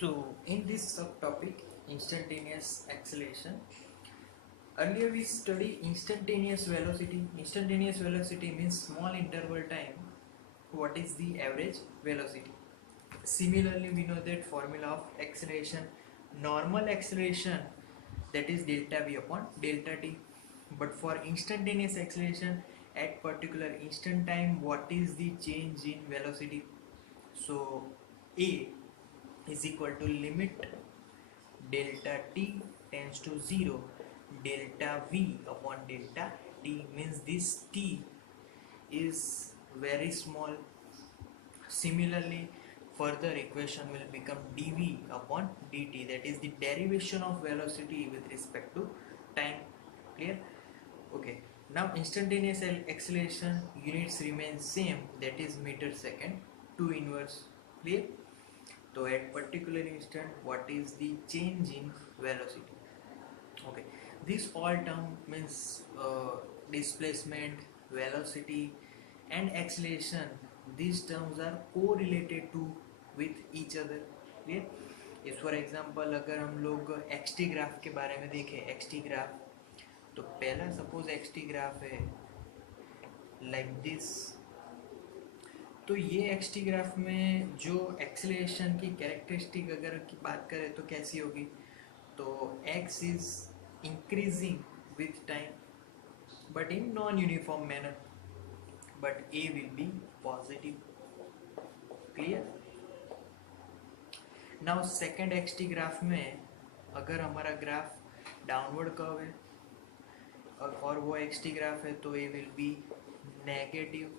So, in this subtopic, instantaneous acceleration, earlier we studied instantaneous velocity. Instantaneous velocity means small interval time. What is the average velocity? Similarly, we know that formula of acceleration, normal acceleration, that is delta v upon delta t. But for instantaneous acceleration at particular instant time, what is the change in velocity? So, A is equal to limit delta t tends to 0 delta v upon delta t, means this t is very small. Similarly, further equation will become dv upon dt, that is the derivation of velocity with respect to time. Clear? Okay, now instantaneous acceleration units remain same, that is meter second, 2 inverse. Clear? So at particular instant, what is the change in velocity? Okay, this all term means displacement, velocity, and acceleration. These terms are correlated to with each other. Clear? इस for example अगर हम लोग x T graph के बारे में देखें, x T graph, तो पहला सपोज एक्स टी ग्राफ है लाइक दिस, तो ये एक्स टी ग्राफ में जो एक्सेलरेशन की कैरेक्टरिस्टिक अगर की बात करें तो कैसी होगी, तो x is increasing with time but in non uniform manner, but A will B positive. Clear? Now second x T graph में अगर हमारा ग्राफ डाउनवर्ड कर्व है और वो एक्स टी ग्राफ है तो a will be negative.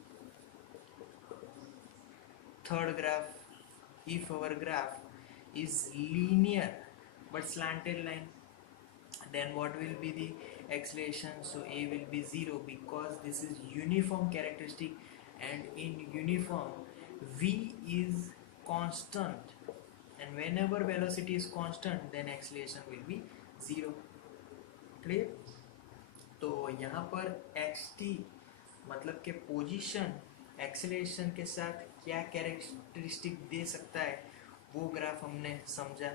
Third graph, if our graph is linear but slanted line, then what will be the acceleration? So A will be 0 because this is uniform characteristic, and in uniform V is constant, and whenever velocity is constant then acceleration will be 0. Clear? तो यहाँ पर xt मतलब के position acceleration के साथ क्या characteristic दे सकता है वो ग्राफ हमने समझा.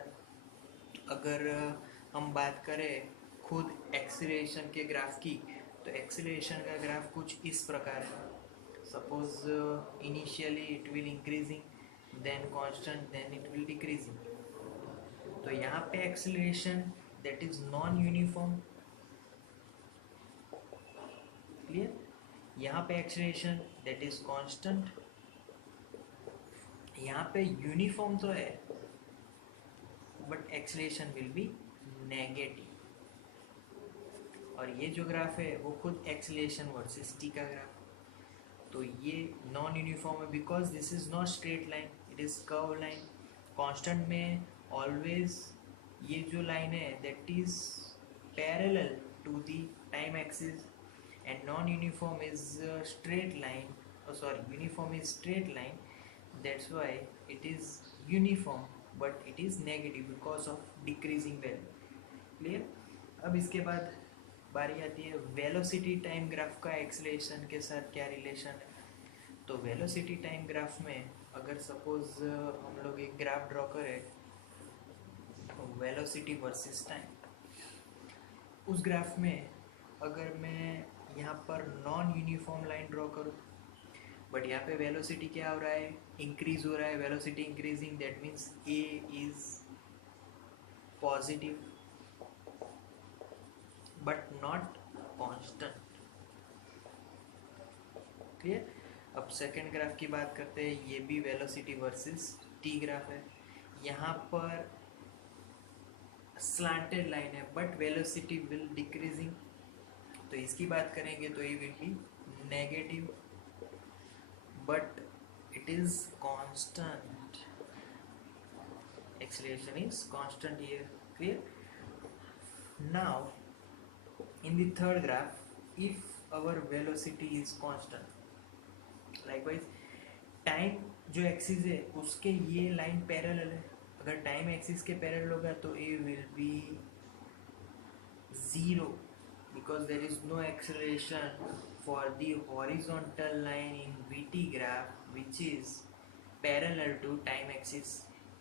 अगर हम बात करें खुद एक्सेलरेशन के ग्राफ की, तो एक्सेलरेशन का ग्राफ कुछ इस प्रकार है. Suppose initially it will increasing, then constant, then it will decreasing. तो यहाँ पे acceleration that is non uniform. Clear? यहाँ पे एक्सेलरेशन दैट इज कांस्टेंट, यहाँ पे यूनिफॉर्म तो है but acceleration will be negative. और ये जो ग्राफ है वो खुद एक्सेलरेशन वर्सेस टी का ग्राफ, तो ये नॉन यूनिफॉर्म है because this is not straight line, it is curve line. Constant में ऑलवेज ये जो लाइन है that is parallel to the time axis, and non-uniform is straight line, uniform is straight line, that's why it is uniform but it is negative because of decreasing value. Clear? अब इसके बाद बारी आती है velocity time graph का acceleration के साथ क्या रिलेशन है. तो वेलोसिटी टाइम ग्राफ में अगर सपोज हम लोग एक ग्राफ ड्रॉ करें वेलोसिटी वर्सेस टाइम, उस ग्राफ में अगर मैं यहाँ पर नॉन यूनिफॉर्म लाइन ड्रॉ करूँ, बट यहाँ पे वेलोसिटी क्या हो रहा है, इंक्रीज हो रहा है, velocity increasing, that means A is positive but not constant. Clear? अब सेकेंड ग्राफ की बात करते हैं, ये भी वेलोसिटी वर्सेस टी ग्राफ है. यहाँ पर स्लैंटेड लाइन है बट वेलोसिटी विल डिक्रीजिंग, तो इसकी बात करेंगे तो ये will be negative but it is constant, acceleration is constant here. Clear? Now in the third graph if our velocity is constant, likewise time जो एक्सिस है उसके ये लाइन पैरेलल है, अगर टाइम एक्सिस के पैरेलल होगा तो a will B 0 because there is no acceleration for the horizontal line in VT graph which is parallel to time axis.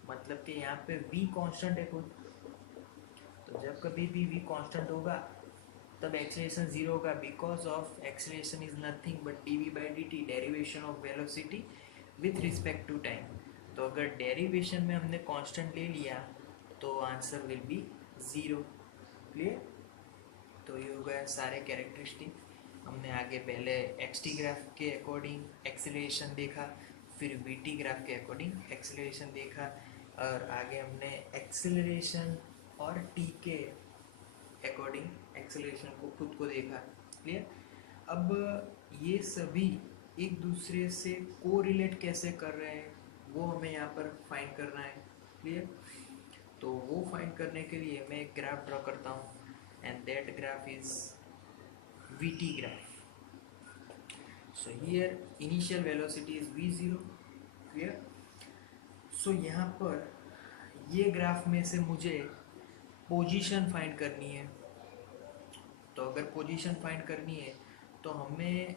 मतलब कि यहाँ पे v कांस्टेंट है खुद, तो जब कभी भी v कांस्टेंट होगा तब एक्सेलरेशन जीरो होगा, because of acceleration is nothing but dv by dt, derivation of velocity with respect to time. तो अगर डेरिवेशन में हमने कांस्टेंट ले लिया तो answer will be zero. Clear? तो ये हो गया सारे कैरेक्टरिस्टिक। हमने आगे पहले एक्स टी ग्राफ के अकॉर्डिंग एक्सेलरेशन देखा, फिर वी टी ग्राफ के अकॉर्डिंग एक्सेलरेशन देखा, और आगे हमने एक्सेलरेशन और टी के अकॉर्डिंग एक्सेलरेशन को खुद को देखा। क्लियर? अब ये सभी एक दूसरे से को रिलेट कैसे कर रहे हैं वो हमें यहाँ पर फाइंड करना है। क्लियर? तो वो फाइंड करने के लिए मैं एक ग्राफ ड्रॉ करता हूँ, and that graph is VT graph. So here initial velocity is v0. Clear? So यहाँ पर ये ग्राफ में से मुझे पोजीशन फाइंड करनी है। तो अगर पोजीशन फाइंड करनी है तो हमें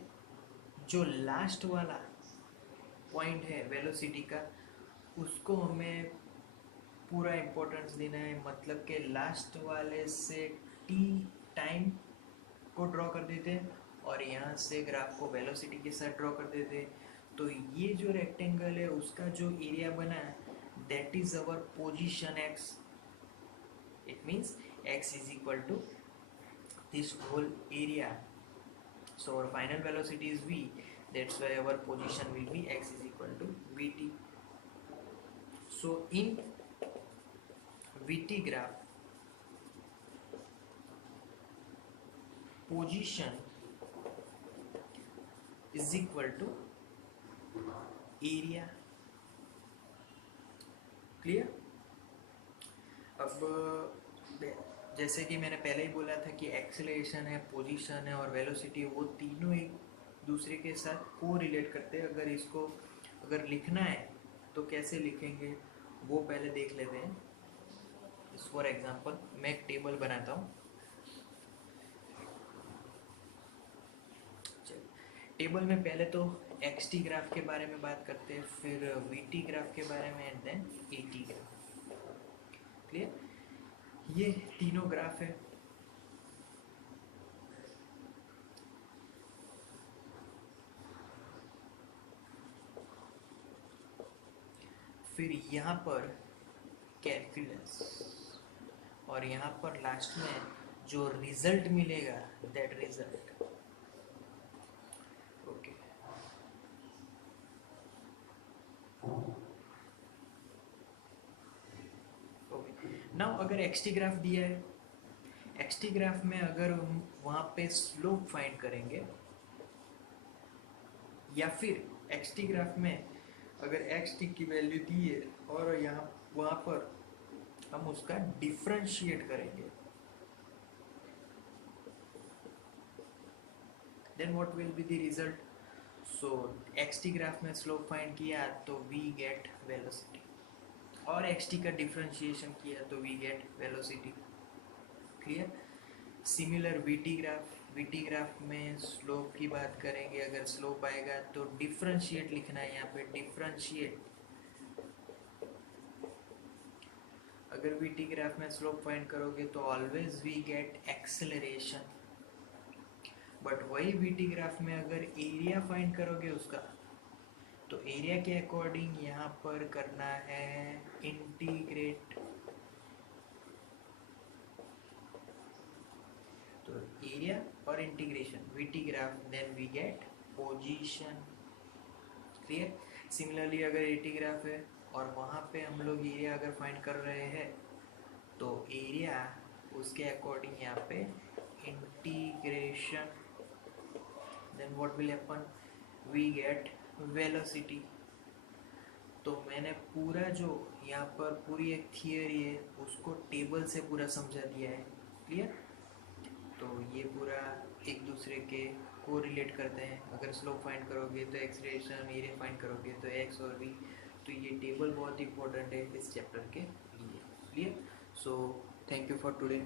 जो लास्ट वाला पॉइंट है वेलोसिटी का उसको हमें पूरा इम्पोर्टेंस देना है, मतलब कि लास्ट वाले से t टाइम को ड्रॉ कर देते हैं और यहाँ से ग्राफ को वेलोसिटी के साथ ड्रॉ कर देते हैं। तो ये जो रेक्टेंगल है उसका जो एरिया बना है that is our position x। It means x is equal to this whole area. So our final velocity is v, that's why our position will be x is equal to vt। So in vt graph position is equal to area। Clear? अब जैसे कि मैंने पहले ही बोला था कि acceleration है, position है और वेलोसिटी है, वो तीनों एक दूसरे के साथ को रिलेट करते हैं। अगर इसको अगर लिखना है तो कैसे लिखेंगे वो पहले देख लेते हैं। फॉर एग्जांपल मैं एक टेबल बनाता हूँ। टेबल में पहले तो एक्स टी ग्राफ के बारे में बात करते हैं, फिर वी टी ग्राफ के बारे में, and then A T graph. Clear? ये तीनों ग्राफ है। फिर यहाँ पर कैलकुलस, और यहाँ पर लास्ट में जो रिजल्ट मिलेगा दैट रिजल्ट। ओके, नाउ अगर एक्स टी ग्राफ दिया है, एक्स टी ग्राफ में अगर हम वहाँ पे स्लोप फाइंड करेंगे, या फिर एक्स टी ग्राफ में अगर एक्स टी की वैल्यू दी है और यहाँ वहाँ पर हम उसका डिफरेंशिएट करेंगे, then what will be the result? So X T graph में स्लोप फाइंड किया तो वी गेट वेलोसिटी, और एक्स टी का डिफरेंशिएशन किया तो we get velocity. Clear? Similar V T graph में स्लोप की बात करेंगे, अगर स्लोप आएगा तो डिफरेंशिएट लिखना है, यहाँ पे डिफरेंशिएट। अगर वी टी ग्राफ में स्लोप फाइंड करोगे तो always we get acceleration, but वही वी टी ग्राफ में अगर एरिया फाइंड करोगे उसका, तो एरिया के अकॉर्डिंग यहाँ पर करना है इंटीग्रेट। तो एरिया और integration V T graph, then we get position. Clear? Similarly अगर ए टी ग्राफ है और वहाँ पे हम लोग एरिया अगर फाइंड कर रहे हैं तो एरिया उसके अकॉर्डिंग यहाँ पे integration, then what will happen? We get velocity. तो मैंने पूरा जो यहाँ पर पूरी एक थियरी है उसको टेबल से पूरा समझा दिया है। क्लियर? तो ये पूरा एक दूसरे के को रिलेट करते हैं। अगर स्लोप फाइंड करोगे तो एक्सेलरेशन, एरिया फाइंड करोगे तो एक्स और वी। तो ये टेबल बहुत इंपॉर्टेंट है इस चैप्टर के लिए। Clear? So thank you for today.